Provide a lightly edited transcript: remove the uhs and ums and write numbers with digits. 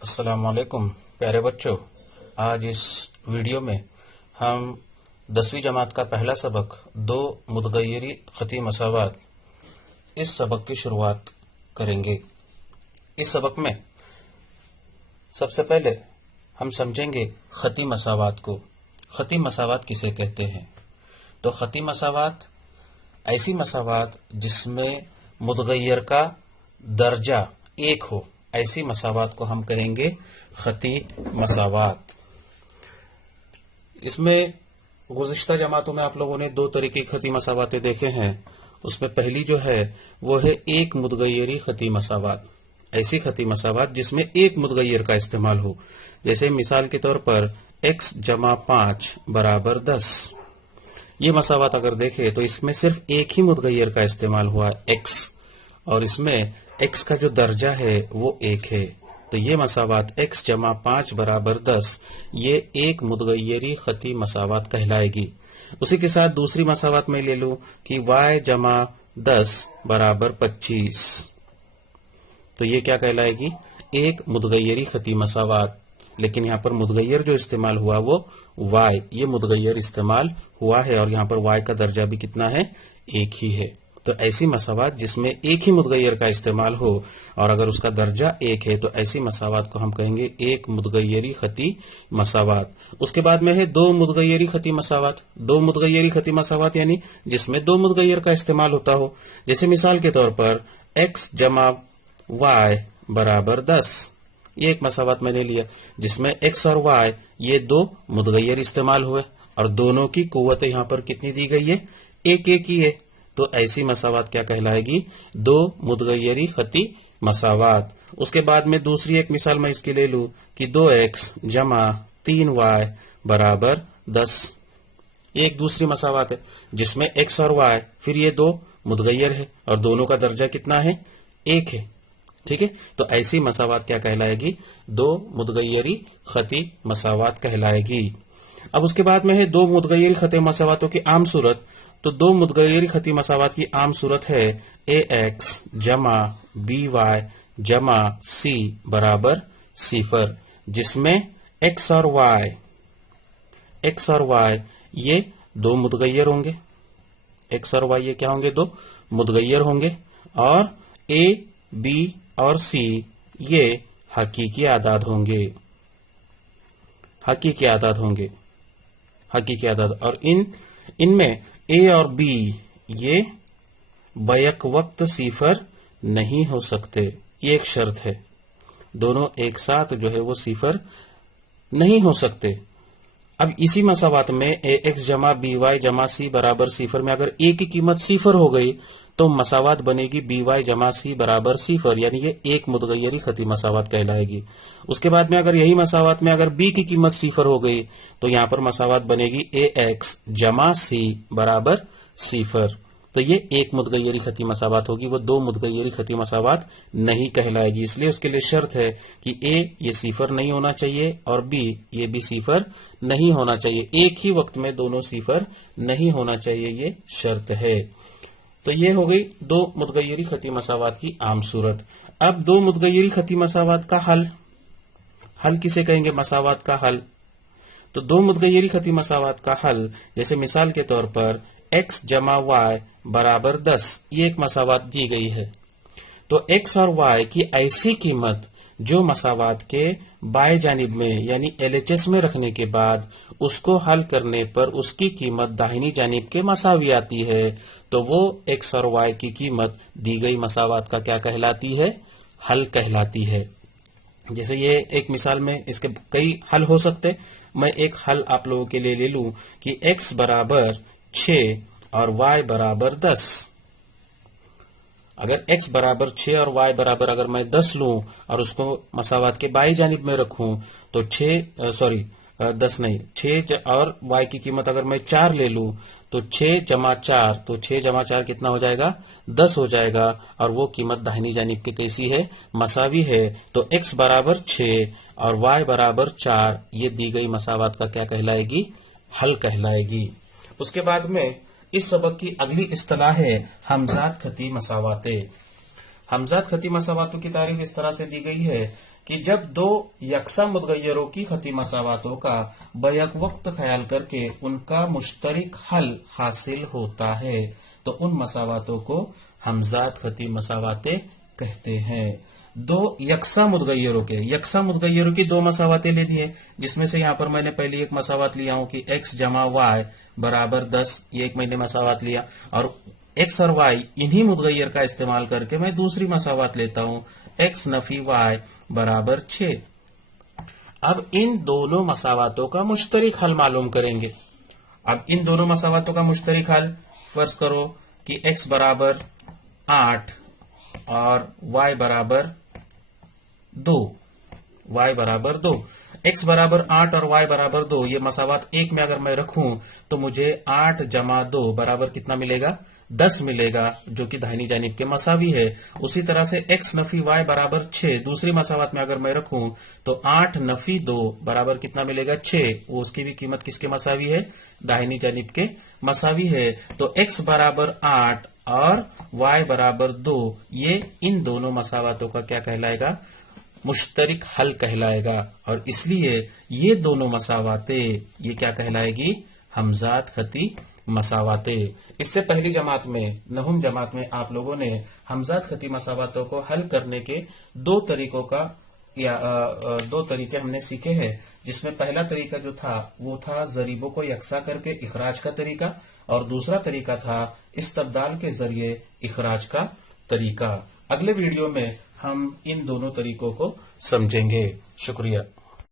अस्सलाम वालेकुम प्यारे बच्चों। आज इस वीडियो में हम 10वीं जमात का पहला सबक दो मुतगय्यरी खती मसावात इस सबक की शुरुआत करेंगे। इस सबक में सबसे पहले हम समझेंगे खती मसावात को। खती मसावात किसे कहते हैं? तो खती मसावात ऐसी मसावात जिसमें मुतगय्यर का दर्जा एक हो, ऐसी मसावात को हम कहेंगे खती मसावात। इसमें गुज़िश्ता जमातों में आप लोगों ने दो तरीके की खती मसावातें देखे हैं। उसमें पहली जो है वो है एक मुतगय्यरी खती मसावात, ऐसी खती मसावात जिसमें एक मुतगय्यर का इस्तेमाल हो। जैसे मिसाल के तौर पर x जमा 5 बराबर 10, ये मसावात अगर देखें तो इसमें सिर्फ एक ही मुतगय्यर का इस्तेमाल हुआ है x, और इसमें x का जो दर्जा है वो एक है। तो ये मसावात x जमा 5 बराबर 10 ये एक मुतगय्यरी खती मसावात कहलाएगी। उसी के साथ दूसरी मसावात में ले लूं कि y जमा 10 बराबर 25, तो ये क्या कहलाएगी? एक मुतगय्यरी खती मसावात। लेकिन यहाँ पर मुतगय्यर जो इस्तेमाल हुआ वो y, ये मुतगय्यर इस्तेमाल हुआ है और यहाँ पर y का दर्जा भी कितना है? एक ही है। तो ऐसी मसावात जिसमें एक ही मुतगय्यर का इस्तेमाल हो और अगर उसका दर्जा एक है तो ऐसी मसावात को हम कहेंगे एक मुतगय्यरी खती मसावात। उसके बाद में है दो मुतगय्यरी खती मसावात। दो मुतगय्यरी खती मसावात यानी जिसमें दो मुतगय्यर का इस्तेमाल होता हो। जैसे मिसाल के तौर पर x जमा y बराबर 10, ये एक मसावात मैंने लिया जिसमें x और y ये दो मुतगय्यर इस्तेमाल हुए और दोनों की कुव्वत यहाँ पर कितनी दी गई है? एक एक ही है। तो ऐसी मसावात क्या कहलाएगी? दो मुतगय्यरी खती मसावात। उसके बाद में दूसरी एक मिसाल मैं इसकी ले लूं कि 2x जमा 3y बराबर 10, ये एक दूसरी मसावात है जिसमें x और y फिर ये दो मुतगय्यर है और दोनों का दर्जा कितना है? एक है। ठीक है, तो ऐसी मसावात क्या कहलाएगी? दो मुतगय्यरी खती मसावात कहलाएगी। अब उसके बाद में है दो मुतगय्यरी खती मसावातों की आम सूरत। तो दो मुतगय्यरी खती मसावात की आम सूरत है ax जमा by जमा c बराबर 0, जिसमें x और y ये दो मुतगय्यर होंगे। x और y ये क्या होंगे? दो मुतगय्यर होंगे और a, b और c ये हकीकी आदाद होंगे। हकीकी आदाद और इनमें a और b ये बैक वक्त सिफर नहीं हो सकते, ये एक शर्त है। दोनों एक साथ जो है वो सिफर नहीं हो सकते। अब इसी मसावात में ax जमा by जमा c बराबर 0 में अगर a की कीमत 0 हो गई तो मसावात बनेगी by जमा c बराबर 0, यानी ये एक मुतगय्यरी खती मसावात कहलाएगी। उसके बाद में अगर यही मसावात में अगर b की कीमत 0 हो गई तो यहाँ पर मसावात बनेगी ax जमा c बराबर 0, तो ये एक मुतगय्यरी खती मसावात होगी, वो दो मुतगय्यरी खती मसावात नहीं कहलाएगी। इसलिए उसके लिए शर्त है कि a ये 0 नहीं होना चाहिए और b ये भी 0 नहीं होना चाहिए। एक ही वक्त में दोनों 0 नहीं होना चाहिए, ये शर्त है। तो ये हो गई दो मुतगय्यरी खती मसावात की आम सूरत। अब दो मुतगय्यरी खती मसावात का हल किसे कहेंगे? मसावात का हल। तो दो मुतगय्यरी खती मसावात का हल, जैसे मिसाल के तौर पर x जमा y बराबर 10, ये एक मसावात दी गई है। तो x और y की ऐसी कीमत जो मसावात के बाएं जानिब में यानी LHS में रखने के बाद उसको हल करने पर उसकी कीमत दाहिनी जानिब के मसावी आती है, तो वो x और y की कीमत दी गई मसावात का क्या कहलाती है? हल कहलाती है। जैसे ये एक मिसाल में इसके कई हल हो सकते, मैं एक हल आप लोगों के लिए ले लूं कि x बराबर 6 और y बराबर 10। अगर x बराबर 6 और y बराबर अगर मैं 10 लूं और उसको मसावात के बाई जानिब में रखूं तो 10 नहीं, 6 और y की कीमत अगर मैं 4 ले लूं तो 6 जमा 4, तो 6 जमा 4 कितना हो जाएगा? 10 हो जाएगा और वो कीमत दाहिनी जानिब की कैसी है? मसावी है। तो x बराबर 6 और y बराबर 4 ये दी गई मसावात का क्या कहलाएगी? हल कहलाएगी। उसके बाद में इस सबक की अगली इस्तिलाह है हमजात खती मसावातें। हमजात खती मसावातों की तारीफ इस तरह से दी गई है कि जब दो यकसा मुतगय्यरों की खती मसावातों का बैक वक्त ख्याल करके उनका मुश्तरक हल हासिल होता है तो उन मसावातों को हमजाद खती मसावातें कहते हैं। दो यकसा मुतगय्यरों की दो मसावातें ले ली है, जिसमें से यहां पर मैंने पहली एक मसावात लिया हूं कि x जमा y बराबर 10, ये एक मैंने मसावात लिया, और x और y इन्हीं मुतगय्यर का इस्तेमाल करके मैं दूसरी मसावात लेता हूं x नफी y बराबर 6। अब इन दोनों मसावातों का मुश्तरक हल मालूम करेंगे। अब इन दोनों मसावातों का मुश्तरक हल फर्ज करो कि x बराबर 8 और y बराबर 2, x बराबर 8 और y बराबर 2, ये मसावात एक में अगर मैं रखूं तो मुझे 8 जमा 2 बराबर कितना मिलेगा, 10 मिलेगा, जो कि दाहिनी जानिब के मसावी है। उसी तरह से x नफी y बराबर 6 दूसरी मसावात में अगर मैं रखूं तो 8 नफी 2 बराबर कितना मिलेगा, 6, वो उसकी भी कीमत किसके मसावी है, दाहिनी जानिब के मसावी है। तो x बराबर 8 और y बराबर 2, ये इन दोनों मसावातों का क्या कहलाएगा, मुश्तरक हल कहलाएगा, और इसलिए ये दोनों मसावातें ये क्या कहलाएगी, हमजाद खती मसावातें। इससे पहली जमात में, नहुम जमात में, आप लोगों ने हमजाद खती मसावातों को हल करने के दो तरीके हमने सीखे हैं, जिसमें पहला तरीका जो था वो था जरीबों को यकसा करके इखराज का तरीका, और दूसरा तरीका था इस्तब्दाल के जरिए इखराज का तरीका। अगले वीडियो में हम इन दोनों तरीकों को समझेंगे। शुक्रिया।